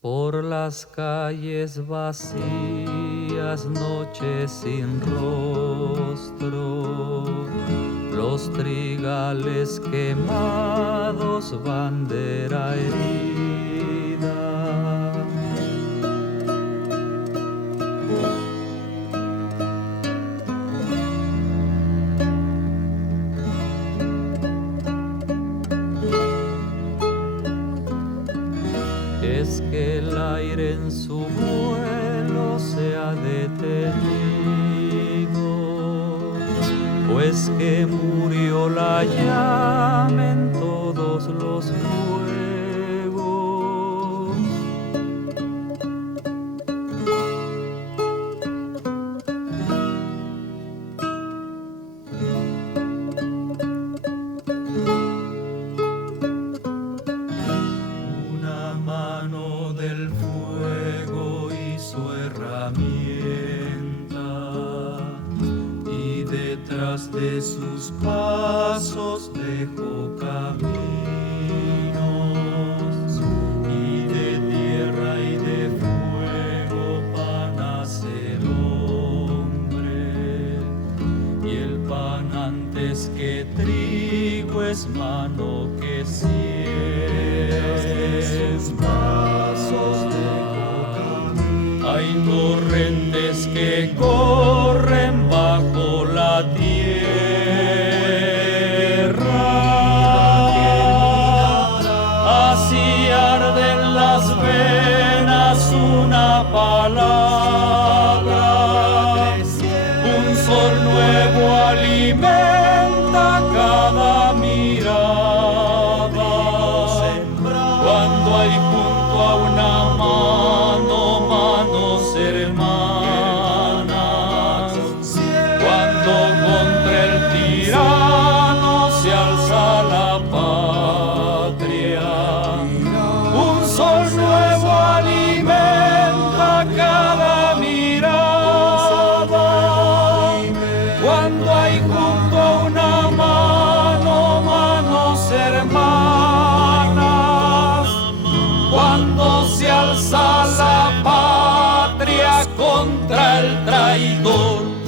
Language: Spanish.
Por las calles vacías, noches sin rostro, los trigales quemados, bandera herida. Es que el aire en su vuelo se ha detenido, pues que murió la llama en todos los fuegos. Una mano del fuego y su herramienta, y detrás de sus pasos dejó caminos, y de tierra y de fuego pan hace el hombre, y el pan antes que trigo es mano que sus brazos dejó camino. Hay torrentes que corren bajo la tierra, así arden las venas una palabra, un sol nuevo alimenta cada mirada. Cuando hay junto a una mano, manos hermanas, cuando contra el tirano se alza la patria, un sol nuevo alimenta cada mirada. Cuando hay junto a una mano, manos hermanas, cuando se alza la patria contra el traidor.